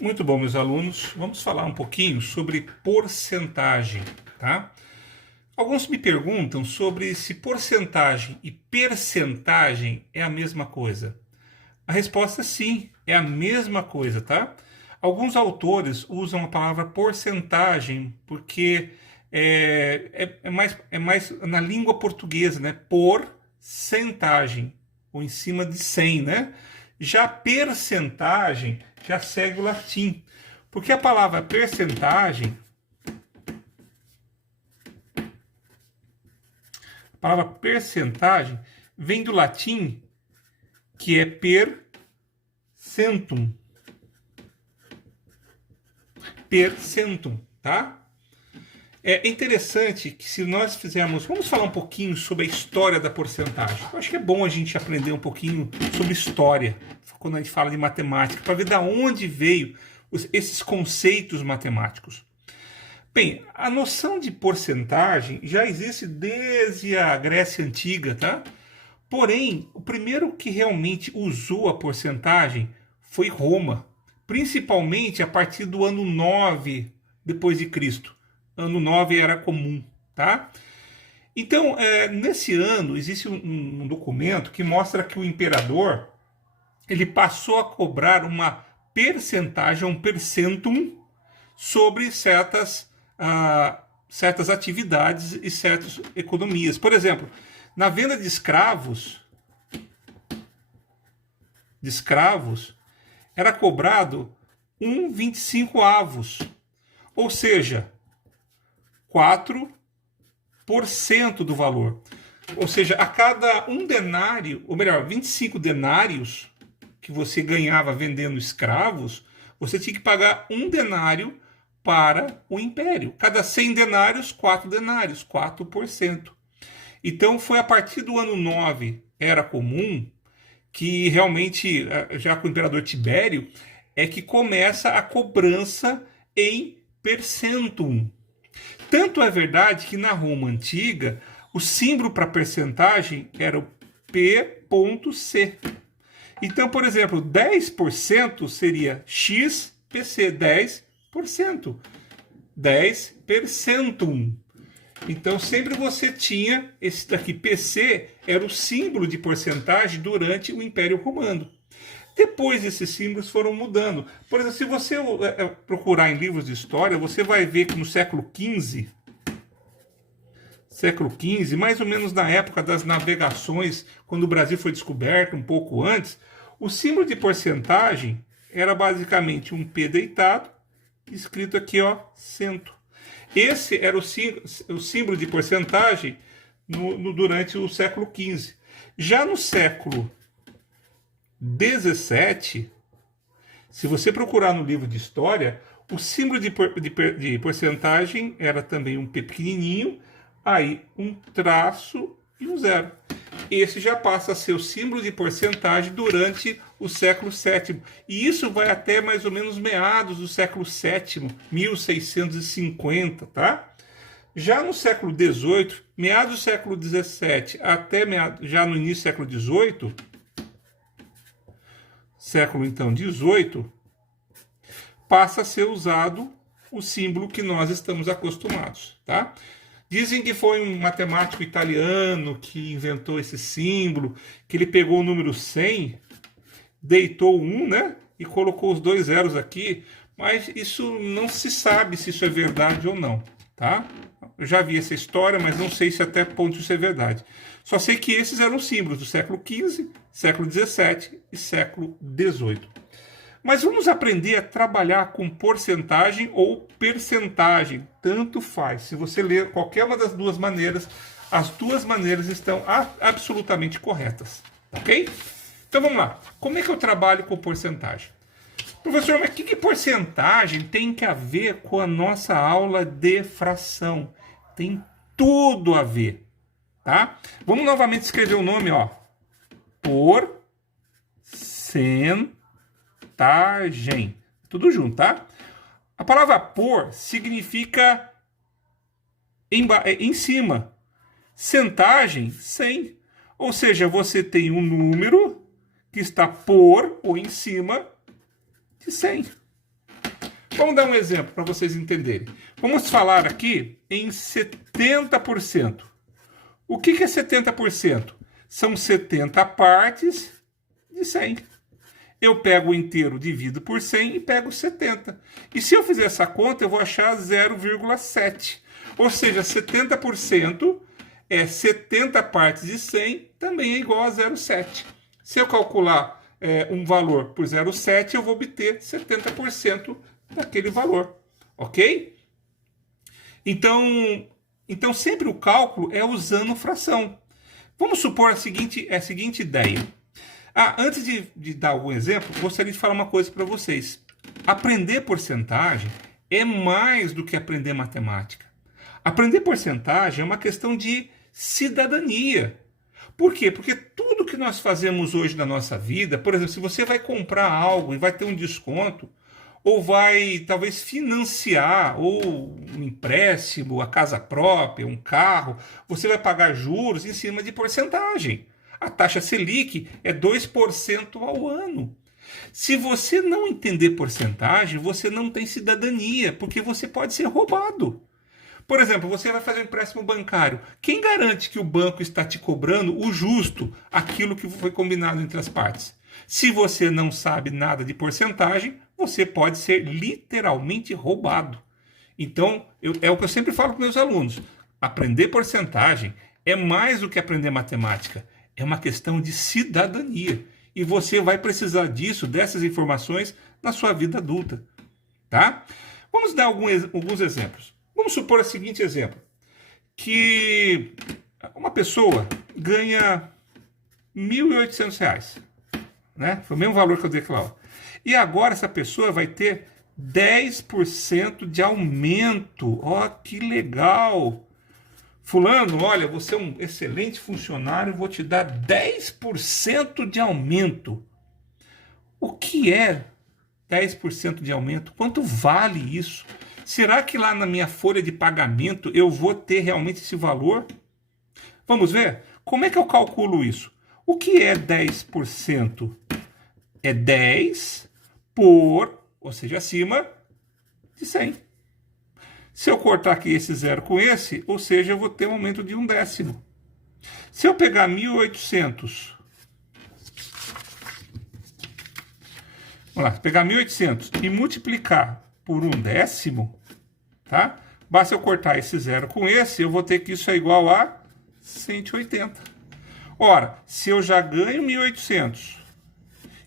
Muito bom, meus alunos. Vamos falar um pouquinho sobre porcentagem, tá? Alguns me perguntam sobre se porcentagem e percentagem é a mesma coisa. A resposta é sim, é a mesma coisa, tá? Alguns autores usam a palavra porcentagem porque é mais na língua portuguesa, né? Porcentagem, ou em cima de 100, né? Já percentagem já segue o latim, porque a palavra percentagem vem do latim, que é per centum. Percentum, tá? É interessante que se nós fizermos... Vamos falar um pouquinho sobre a história da porcentagem. Eu acho que é bom a gente aprender um pouquinho sobre história, quando a gente fala de matemática, para ver de onde veio esses conceitos matemáticos. Bem, a noção de porcentagem já existe desde a Grécia Antiga, tá? Porém, o primeiro que realmente usou a porcentagem foi Roma, principalmente a partir do ano 9 depois de Cristo. Ano 9 era comum, tá? Então, nesse ano, existe um documento que mostra que o imperador ele passou a cobrar uma percentagem, um percentum, sobre certas atividades e certas economias. Por exemplo, na venda de escravos, era cobrado 1,25 avos, ou seja, 4% do valor. Ou seja, a cada um denário, ou melhor, 25 denários que você ganhava vendendo escravos, você tinha que pagar um denário para o império. Cada 100 denários, 4 denários, 4%. Então foi a partir do ano 9, era comum, que realmente, já com o imperador Tibério, é que começa a cobrança em percentum. Tanto é verdade que na Roma Antiga, o símbolo para percentagem era o P.C. Então, por exemplo, 10% seria XPC, 10%. 10%. Então, sempre você tinha esse daqui, PC, era o símbolo de porcentagem durante o Império Romano. Depois esses símbolos foram mudando. Por exemplo, se você procurar em livros de história, você vai ver que no século XV, mais ou menos na época das navegações, quando o Brasil foi descoberto, um pouco antes, o símbolo de porcentagem era basicamente um P deitado, escrito aqui, ó, cento. Esse era o símbolo de porcentagem durante o século XV. Já no século XVII, se você procurar no livro de história, o símbolo de porcentagem era também um P pequenininho, aí um traço e um zero. Esse já passa a ser o símbolo de porcentagem durante o século VII. E isso vai até mais ou menos meados do século VII, 1650, tá? Já no século XVIII, meados do século XVII até já no início do século XVIII, passa a ser usado o símbolo que nós estamos acostumados, tá? Dizem que foi um matemático italiano que inventou esse símbolo, que ele pegou o número 100, deitou um, né? E colocou os 2 zeros aqui, mas isso não se sabe se isso é verdade ou não, tá? Eu já vi essa história, mas não sei se até ponto isso é verdade. Só sei que esses eram símbolos do século XV, século XVII e século XVIII. Mas vamos aprender a trabalhar com porcentagem ou percentagem, tanto faz. Se você ler qualquer uma das duas maneiras, as duas maneiras estão absolutamente corretas, ok? Então vamos lá. Como é que eu trabalho com porcentagem? Professor, mas o que porcentagem tem que a ver com a nossa aula de fração? Tem tudo a ver, tá? Vamos novamente escrever o nome, ó. Porcentagem. Tudo junto, tá? A palavra por significa em cima. Centagem, 100. Ou seja, você tem um número que está por ou em cima de 100. Vamos dar um exemplo para vocês entenderem. Vamos falar aqui em 70%. O que é 70%? São 70 partes de 100. Eu pego o inteiro, divido por 100 e pego 70. E se eu fizer essa conta, eu vou achar 0,7. Ou seja, 70% é 70 partes de 100, também é igual a 0,7. Se eu calcular um valor por 0,7, eu vou obter 70% daquele valor. Ok? Então sempre o cálculo é usando fração. Vamos supor a seguinte ideia. Antes de dar algum exemplo, gostaria de falar uma coisa para vocês. Aprender porcentagem é mais do que aprender matemática. Aprender porcentagem é uma questão de cidadania. Por quê? Porque tudo que nós fazemos hoje na nossa vida, por exemplo, se você vai comprar algo e vai ter um desconto, ou vai talvez financiar ou um empréstimo, a casa própria, um carro, você vai pagar juros em cima de porcentagem. A taxa Selic é 2% ao ano. Se você não entender porcentagem, você não tem cidadania, porque você pode ser roubado. Por exemplo, você vai fazer um empréstimo bancário. Quem garante que o banco está te cobrando o justo, aquilo que foi combinado entre as partes? Se você não sabe nada de porcentagem, você pode ser literalmente roubado. Então, é o que eu sempre falo para meus alunos. Aprender porcentagem é mais do que aprender matemática. É uma questão de cidadania. E você vai precisar disso, dessas informações, na sua vida adulta. Tá? Vamos dar alguns exemplos. Vamos supor o seguinte exemplo. Que uma pessoa ganha R$ 1.800. Né? Foi o mesmo valor que eu dei aquela hora. E agora essa pessoa vai ter 10% de aumento. Ó, que legal! Fulano, olha, você é um excelente funcionário, vou te dar 10% de aumento. O que é 10% de aumento? Quanto vale isso? Será que lá na minha folha de pagamento eu vou ter realmente esse valor? Vamos ver? Como é que eu calculo isso? O que é 10%? É 10 por, ou seja, acima de 100. Se eu cortar aqui esse zero com esse, ou seja, eu vou ter um aumento de 1/10. Se eu pegar 1.800, vamos lá, pegar 1.800 e multiplicar por 1/10, tá? Basta eu cortar esse zero com esse, eu vou ter que isso é igual a 180. Ora, se eu já ganho 1.800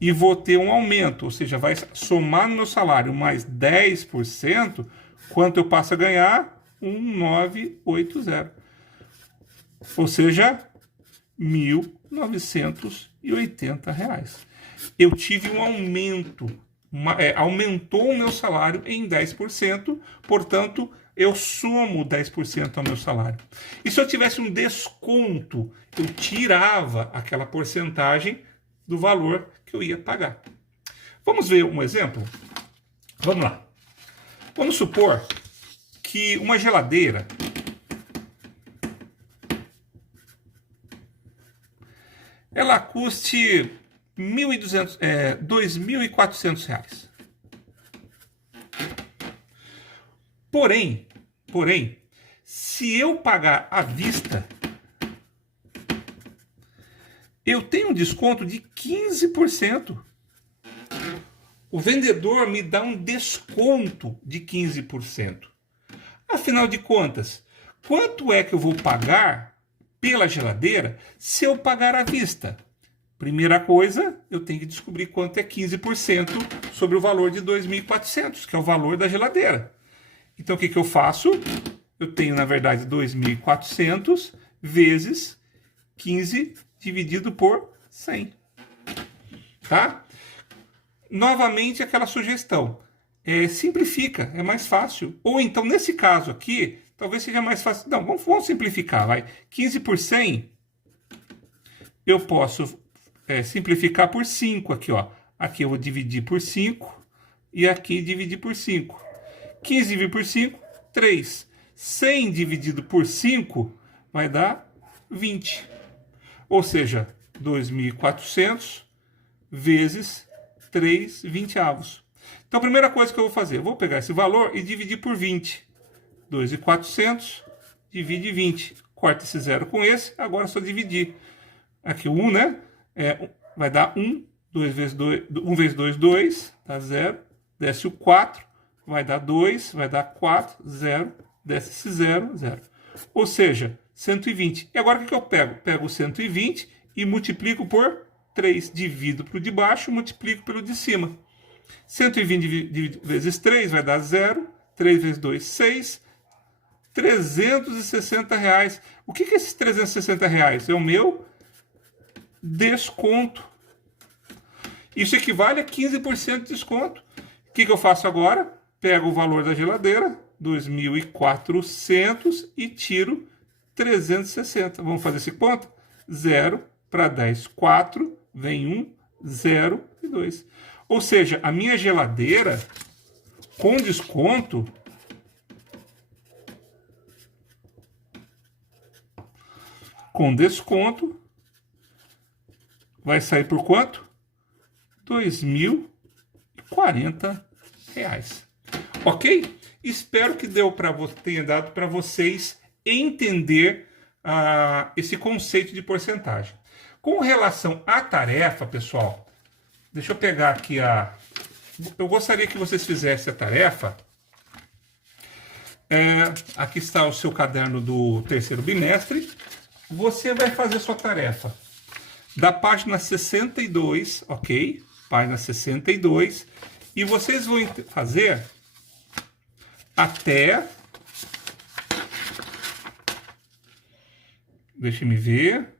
e vou ter um aumento, ou seja, vai somar no meu salário mais 10%, quanto eu passo a ganhar? 1.980. Ou seja, R$ 1.980. Eu tive um aumento, aumentou o meu salário em 10%, portanto, eu somo 10% ao meu salário. E se eu tivesse um desconto, eu tirava aquela porcentagem do valor que eu ia pagar. Vamos ver um exemplo? Vamos lá. Vamos supor que uma geladeira ela custe R$ 2.400. Porém, se eu pagar à vista, eu tenho um desconto de 15%. O vendedor me dá um desconto de 15%. Afinal de contas, quanto é que eu vou pagar pela geladeira se eu pagar à vista? Primeira coisa, eu tenho que descobrir quanto é 15% sobre o valor de 2.400, que é o valor da geladeira. Então, o que eu faço? Eu tenho, na verdade, 2.400 vezes 15 dividido por 100. Tá? Novamente, aquela sugestão. Simplifica, é mais fácil. Ou então, nesse caso aqui, talvez seja mais fácil. Não, vamos simplificar, vai. 15 por 100, eu posso simplificar por 5 aqui, ó. Aqui eu vou dividir por 5 e aqui dividir por 5. 15 dividido por 5, 3. 100 dividido por 5 vai dar 20. Ou seja, 2.400 vezes 3/20. Então, a primeira coisa que eu vou fazer, eu vou pegar esse valor e dividir por 20. 2.400 divide 20. Corta esse zero com esse, agora é só dividir. Aqui o 1, né? Vai dar 1. 2 vezes 2, 1 vezes 2, 2, dá 0. Desce o 4, vai dar 2, vai dar 4, 0. Desce esse 0, 0. Ou seja, 120. E agora o que eu pego? Pego o 120 e multiplico por 3. Divido para o de baixo, multiplico pelo de cima. 120 vezes 3 vai dar 0. 3 vezes 2, 6. R$360. O que é esses R$360? É o meu desconto. Isso equivale a 15% de desconto. O que eu faço agora? Pego o valor da geladeira, 2.400, e tiro 360. Vamos fazer esse conta? 0 para 10, 4. Vem 1, 0 e 2. Ou seja, a minha geladeira, com desconto, vai sair por quanto? R$2.040. Ok? Espero que tenha dado para vocês entender esse conceito de porcentagem. Com relação à tarefa, pessoal, deixa eu pegar aqui eu gostaria que vocês fizessem a tarefa. Aqui está o seu caderno do terceiro bimestre. Você vai fazer sua tarefa da página 62, ok? Página 62. E vocês vão fazer até... Deixa-me ver.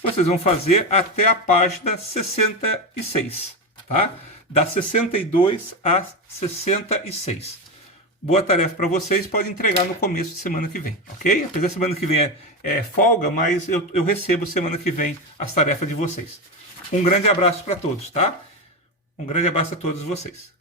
Vocês vão fazer até a página 66, tá? Da 62 a 66. Boa tarefa para vocês, pode entregar no começo de semana que vem, ok? Apesar da semana que vem é folga, mas eu recebo semana que vem as tarefas de vocês. Um grande abraço para todos, tá? Um grande abraço a todos vocês.